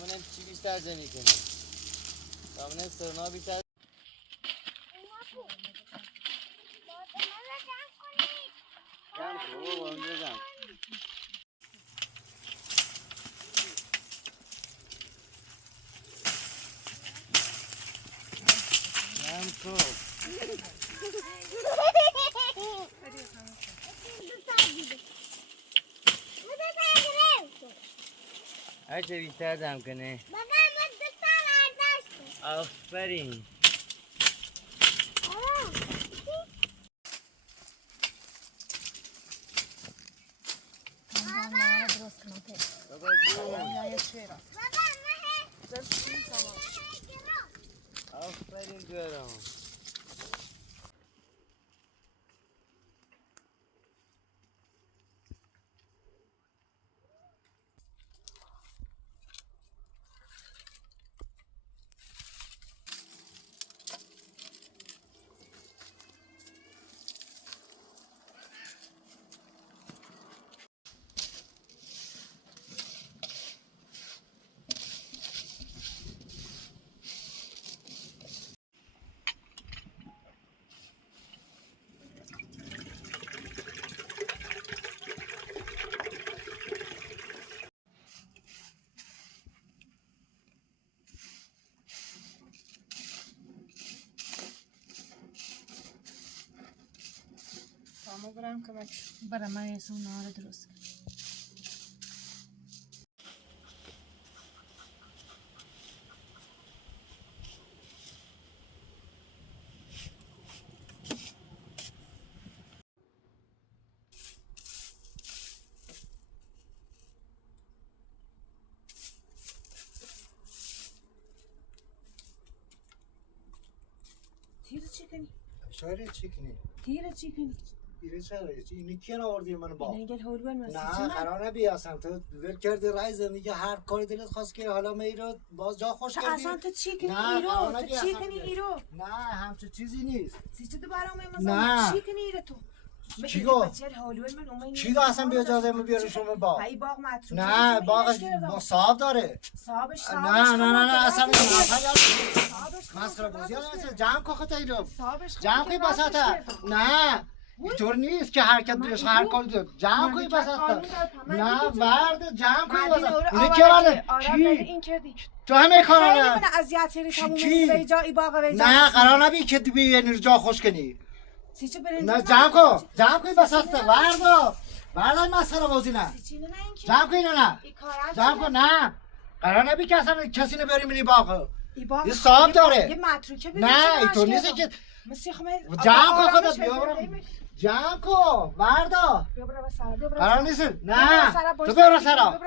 سامنم چی بیشتر جمعی کنه سامنم سرنا بیشتر جمع کنه بابا اونجا جمع جمع کن هر چه بیشتر جمع کنه آفرین آفرین دارم سامو برم کمک برم من یه سون نهار درست کنم تیره چی کنی؟ شاید چی کنی؟ تیره چی کنی؟ ایره چرا چی؟ اینی کی آوردی من با؟ اینگل هول بر من نه قرار نبی اصلا تو ول کردی رای زندگی هر کاری دلت خواست که حالا میرو باز جا خوش کردی. اصلا تو چی کنی نه، ایرو؟ قرار تو نبی چی اصلا کنی بگه. ایرو؟ نه همچه چیزی نیست. چی دوباره اومد نه. مثلا چی کنی ایرو تو؟ چی گفت؟ چی گفت اصلا بیا اجازه ما بیاره شما با؟ پای باغ مترو نه باغ با صاحب داره. صاحبش نه اصلا صاحبش مسخره بازی نیست. جمع کو خطا ایرو. صاحبش جمع کوی بساطه. نه اینطور نیست که حرکت دلش هر کاری داره. جمع کوی بساطه. نه ورد جمع کوی بساطه. اینه کی ورده؟ کی؟ این کردی تو همه کارا خیلی نه. من اذیت کردی تموم کی؟ به جای باغ به جای نه قرار نبی که بیاری جا خوش کنی. چی برنج نه جمع کوی بساطه. ورد مسخره بازی نه. جمع کوی نه. جمع کن نه. قرار نبی که اصلا کسی نبری منی باغ. یه صاحب داره. یه متروکه ببین نه اینطور نیست که مسیخ جمع کن خدا بیا جمع کن وردا بیا برو سر بیا برو قرار نیست نه تو بیا سرا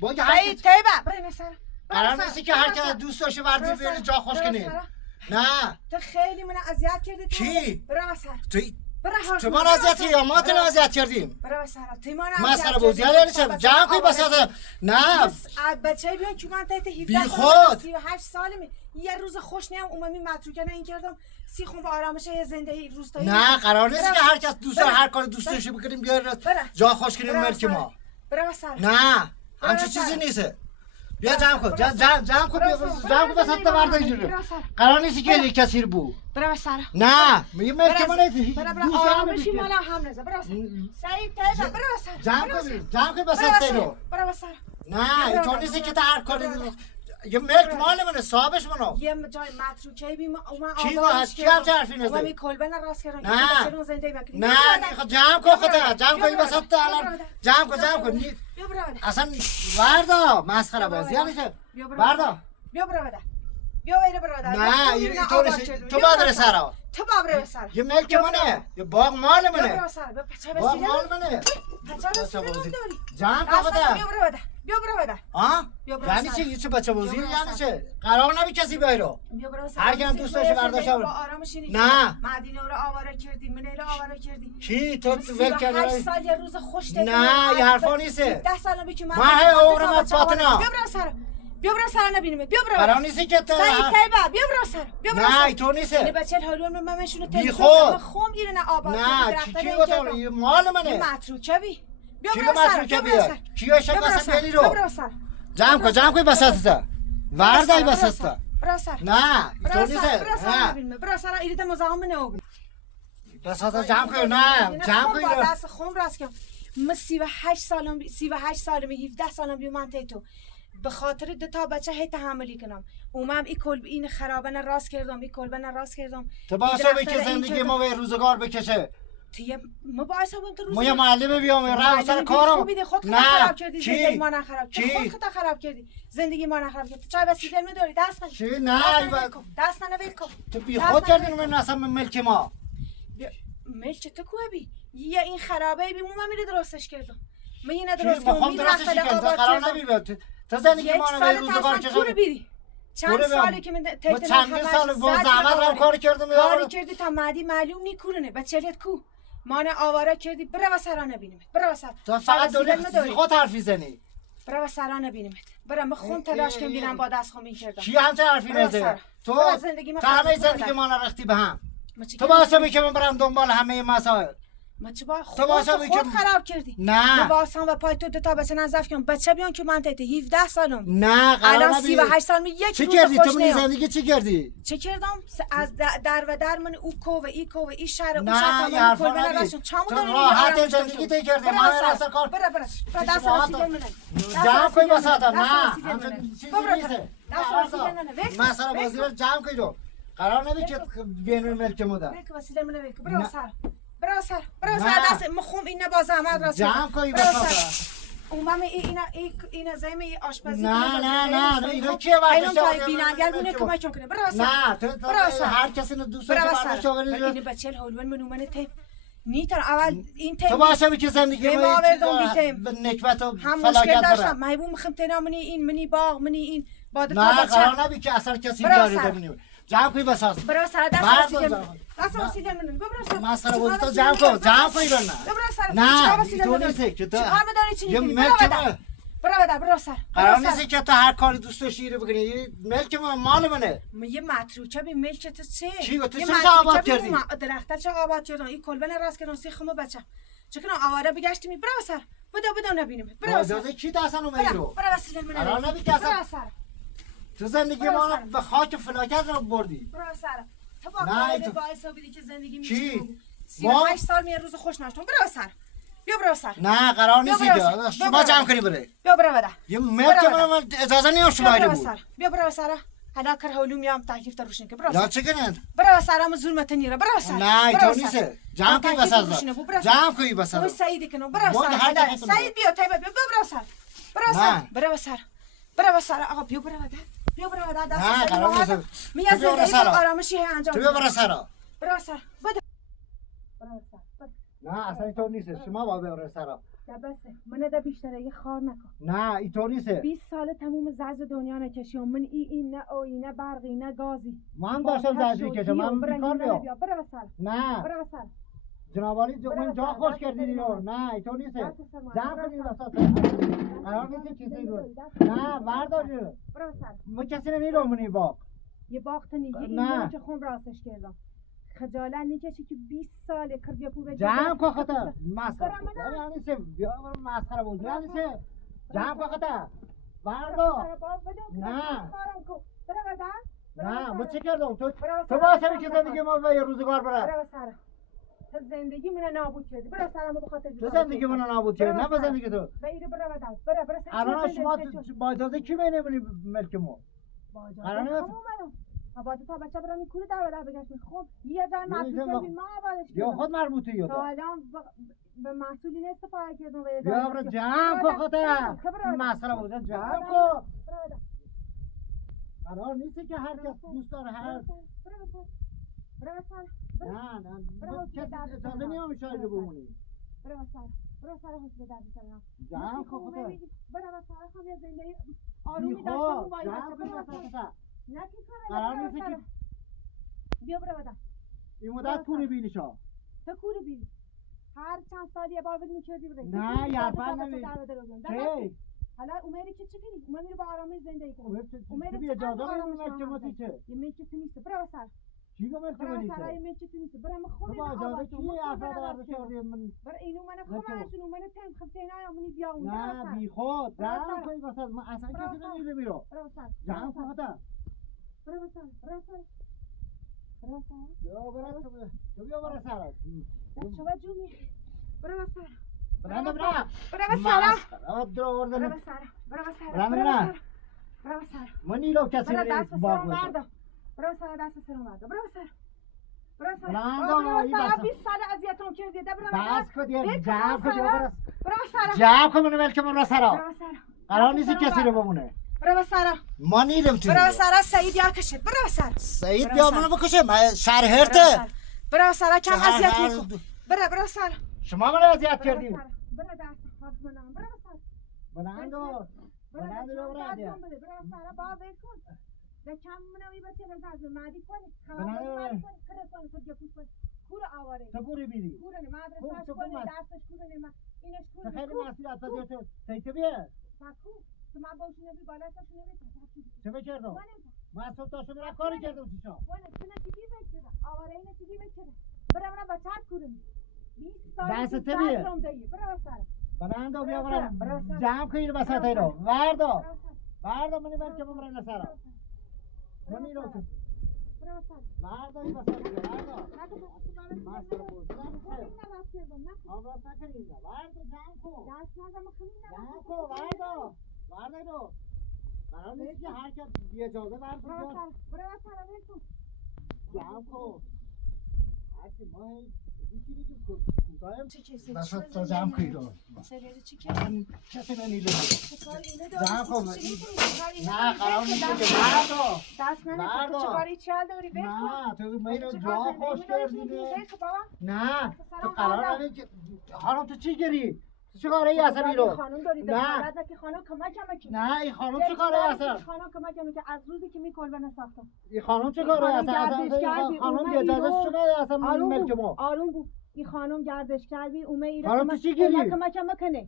با که هر سعید تیبه برو سر قرار نیست که هر کی دوست داشته وردی بری جا خوش کنی نه تو خیلی من اذیت کردی کی برو سر تو ما اذیت یا ما تو اذیت کردیم برو سر تو ما مسخره بازی یعنی چه جمع کن بساطه نه بچه‌ای بیان که من تحت 17 بی خود 38 سالمه یه روز خوش نیم اوممی متروکه نه این کردم سیخون با آرامش یه زندگی روستایی نه قرار نیست که هر کس دوست داره هر کاری دوست داشته بکنیم بیار جا خوش کنیم ملک ما برو سر نه همچین چیزی نیست بیا جمع کن جمع کن بساطه ورده اینجوری قرار نیست که کسی رو بو برو سر نه میگه ملک ما نیست برو آرامشی مالا هم نزه برو سعید تیبه برو سر جمع کن بساطه رو برو سر نه اینطور نیست که تا هر کاری یه ملک مال منه صاحبش منو یه جای متروکه بیم اومد کی گفت کی هم حرفی نزد اومد کلبه راست کردن نه نه جمع کن خدا جمع کن بساطه الان جمع کن بیا برو اصلا وردا مسخره بازی نمیشه وردا بیا برو بیا برو نه اینطور نیست تو بادر سرا تو بابره سر یه ملک منه یه باغ مال منه بیا سر بیا پچه باغ بسیده مال منه پچه بسیده جمع کن خدا بیا برو ها یعنی چی یه چه بچه بازی یعنی چه قرار نبی کسی بیایرو هر کی هم دوست داشته برداشت نه مدینه رو آواره کردی منه رو آواره کردی کی تو ول کردی 8 سال یه روز خوش دادی نه یه حرفا نیست 10 سال بیچ من هی عمرم فاطمه بیا برو سر نبینیم بیا برو قرار نیست که تو سعید تیبه بیا برو سر بیا برو نه تو نیست این بچه حالو من منشونو بی خود خم ایره نه آباد نه کی گفت مال منه متروکه بی بیا کی برو سر متروکه بیا کی اصلا بیلی رو بیا برو سر جمع کن بساطه وردای بسسته برو سر نه برو اینطور سر نیست برو سر ببین برو سر ایرت مزاحم نه بساته جمع کن نه جمع کن با دست خم راست کنم من 38 سالم 17 سالم بیام من تو به خاطر دو تا بچه هی تحملی کنم اومم این خرابه راست کردم این کلبه راست کردم تو باعث به که زندگی ما به روزگار بکشه تو ما باعث بود تو روز ما یه معلم بیام راه سر کارم نه خراب کردی زندگی ما خراب کردی خودت خراب کردی زندگی ما خراب کردی چای وسیله میداری دست چی نه دست نویل کن تو بی خود کردی من اصلا ملک ما ملک تو کوه بی یه این خرابه بی من میره درستش کردم من یه درست کردم میرم قرار نمیاد تو زندگی ما رو روزگار چه چند ساله که من چند سال با زحمت هم کار کردم کاری کردی تا معدی معلوم نیکورنه بچه‌ت کو مان آواره کردی برو سرا نبینیمت برو سر تو فقط داری خود حرفی زنی برو سرا نبینیمت برو من خون تلاش کنم بینم با دست خون کردم کی هم چه حرفی نزده تو همه زندگی ما رو رختی به هم تو واسه که من برم دنبال همه مسائل ما چه با خود خراب کردی نه واسم و پای تو تا بچه نزف کنم بچه بیان که من 17 سالم نه الان 38 سال یک چی کردی تو من زندگی چی کردی چه کردم از در و در من او کو و ای کو و ای شهر او شهر من کل من راست چامو داری راحت زندگی تی کردی من راست کار برو دست رسیدن من جمع کوی بساطه نه مثلا بازی رو جمع کوی رو قرار نبی که بین ملک مده برو سر برو سر دست مخوم این با زحمت راست جمع کوی بساطه اومم اینا زمین آشپزی نه اینا کیه وقتش داره بیننگر بونه کمک کنه برو نه تو هر کسی رو دوست داری برش آوری این بچه هولون من اومنه تیم نیتر اول این تیم تو باشه که زندگی ما نکبت و فلاکت داره محبوب میخوام تینا منی باغ منی این باده نه قرار نبی که اصلا کسی بیاری ببینیم جمع کوی بساس برو سر دست وسیله من برو سر مسخره بازی تو جمع کوی رو نه تو نیست که تو یه ملک برو سر قرار نیست که تو هر کاری دوست داشتی رو بکنی ملک مال منه یه متروکه بی ملک تو چه چی تو چه آباد کردی درخت چه آباد کردن این کلبه راست کردن سیخمو بچه چکن آواره بگشتیم برو سر بدو نبینیم برو سر اجازه کی دستن اومدی رو برو وسیله من قرار نبی که اصلا تو زندگی ما به خاک فلاکت رو بردی برو سر تو با کار باعث بودی که زندگی چی 38 سال می روز خوش نشتم برو سر برو سر نه قرار نیست که شما جمع کنی بره برو بده یه ملک من اجازه نمیدم شما اینو برو سر حالا کار هولو میام تکلیف تا روشن که برو یا چه کنن برو سر هم ظلمت نیره برو سر نه اینطور نیست جمع کنی بساز جمع کنی بساز وای سعید کنم برو سر سعید بیا تایب برو سر برو سر آقا بیا برو بده دست نه قرار نیست میاد زندگی آرامشی انجام تو برو سر برو سر نه اصلا اینطور نیست شما با برو سر بسه من ده بیشتر یه خار نکن نه اینطور نیست 20 سال تموم زرج دنیا نکشیام من این نه اوی نه برقی نه گازی من داشتم زرجی کشم من بیکار بیام برو سر نه برو سر جنابالی من جا خوش کردی رو نه اینطور نیست جمع کنی وسط قرار نیست چیزی رو نه بردار برو سر ما کسی نمیرمونی باغ یه باغ تو نیگی این که خون راستش کردم خجالت نیکشی که 20 ساله کرگه پو بگی جمع کن خطا مسخره یعنی چه بیا مسخره بود یعنی چه جمع کن خطا بردار نه ما چه کردم تو باشه که زندگی ما به یه روزگار بره تو زندگی منو نابود کردی برو سرمو بخاطر تو زندگی منو نابود کردی نه به زندگی تو برو الان شما با اجازه کی بینمونی ملک ما با اجازه آباد تا بچه برای کوره در بگشت خب یه جای مسئول کردیم ما آبادش کردیم یا خود مربوطه یا تا الان به مسئولین استفاده کردیم یا برو جمع کن خودت مسئله بود جمع کن قرار نیست که هر کس دوست داره هر نه کسی اجازه نیام شاید بمونی برو سر حسن در بسرم جمع کن خودت برو سر خود یه زندگی آرومی داشتم با این بچه نه که قرار نیست که بیا برو بدم این مدت کوری بینی شا تو کوری بینی هر چند سال یه بار بدی میکردی بره نه یه پر نمی چه؟ حالا اومدی که چی کنی؟ اومدی رو با آرامی زندگی کنی اومدی اجازه نمیدونم که ما چی چه؟ یه میشه تو نیست برو سر چی گو ملک برای منی سرای من چی نیست برای من خونه بابا جاده چی افراد ورده کردی من برای اینو من خونه من تیم خفتینا یا منی بیا اون نه بی خود جمع کنی وسط من اصلا کسی نمیده بیرو جمع کن خدا برای بیا برای سرات شما جونی برای سر برنده برا برای سر درو آوردن برای سر برنده برای سر من اینو کسی برای نمیده باق بشه برای سر دست سرم برای سر برای سر 20 سال اذیتم کردی ده بس کن دیگه جمع کن برای سر جمع کن منو ملک من را سرا قرار نیست کسی رو بمونه برای سر ما نیرم تو برای سر سعید یا کشید برای سر سعید بیا منو بکشه من شهر هرته برای سر کم اذیت میکن برای سر شما منو اذیت کردی برای دست خاص منم برای سر بلندو رو برای برای سر با بکن ده کم منوی بچه رزاز مادی کنی بلند خواهد کنی کره کنی کجا پوش کنی کور آواره تو کوری بیری کور نه مدرسه کنی دستش کور نه اینش کور خیلی مسئولیت پذیر تو سیت بیه فاکو تو ما باش نبی بالا تاش نبی چه بکردم من صبح تا شما کاری کردم چی شو وانا چنه چیزی بکره آواره اینه چیزی بکره برام بچات کورم 20 سال دست تبیه برای سر بلندو بیا برای جمع کنی رو بساط ایرو وردو منی من که بمرن نسارا منی رو که وردو این بساط ایرو وردو ماستر بود آبراز نکنی وردو جمع کن جمع کن وردو ایرو قرار نیست که هر کس بی اجازه وردو جمع کن هرچی ما هیچی تو کوتایم بساط تا جمع کنی رو کسی نمیده جمع کن نه قرار نیست که وردو دست نمیده تو چکاری چیال داری بکن نه تو میرو جا خوش کردیده نه تو قرار نمید که خانم تو چی گری؟ تو چه کاره ای اصلا میرو؟ خانم داری دخالت نکی خانم کمک نه این خانم چه کاره ای اصلا؟ خانم کمک که از روزی که می کلبه نساختم این خانم چه کاره ای اصلا؟ خانم اجازه شما اصلا ملک ما آروم بود این خانم گردش کردی اومه ایرو خانم تو چی گری؟ کمک مکنه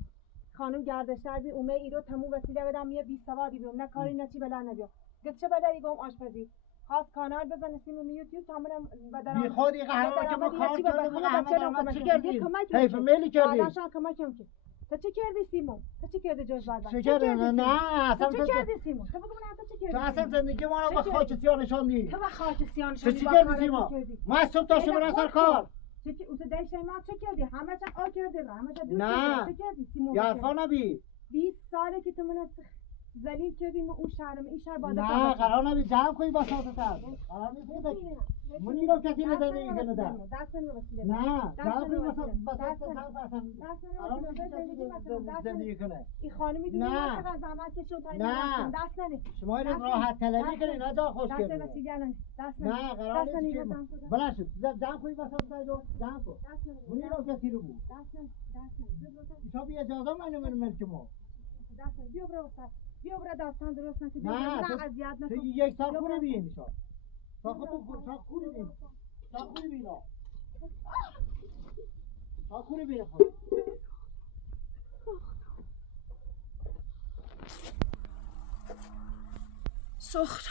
خانم گردش کردی اومه ایرو تموم وسیله بدم یه 20 سوادی بیام نه کاری نه چی بلا نبیا گفت چه بلایی گم آشپزی خاص کانال بزن سیمو یوتیوب تمام بدرم بی خود این همه که ما کار کردیم همه چی کردی؟ حیف میلی کردی؟ داداشان کمکم که تو چه کردی سیمو؟ تو چه کردی جز بعد؟ چه کردی؟ نه اصلا چه کردی سیمو؟ تو بگو من تو چه کردی؟ تو اصلا زندگی ما رو با خاک سیاه نشاندی تو با خاک سیاه تو نشاندی چی کردی سیما؟ ما صبح تا شما سر کار چه اوت دیش ما چه کردی؟ همه چه آ کردی همه چه دو نه. چه کردی سیمو؟ یا نبی 20 ساله که تو من ذلیل کردیم اون شهرم این شهر باده نه قرار نبی جمع کنی با ساعت تا قرار نیست که منی رو کسی نزنی این کنه ده نه جمع کنی با ساعت تا زندگی کنه این خانمی دونی نه. چقدر زحمت کشون تا نه. دست ننی شما این راحت طلبی کنی نه جا خوش دست کنی وسیله ننی دست نه قرار دست نیست که ننی بلند شد جمع کنی با ساعت تا جمع کن منی رو کسی رو بود دست ننی شما بی اجازه من ملک ما بیا برو داستان درست نکنی نه نه تو اذیت نکن یک سال خوری بین شما تا خوری بین تا خوری بین تا خوری بین خود سخت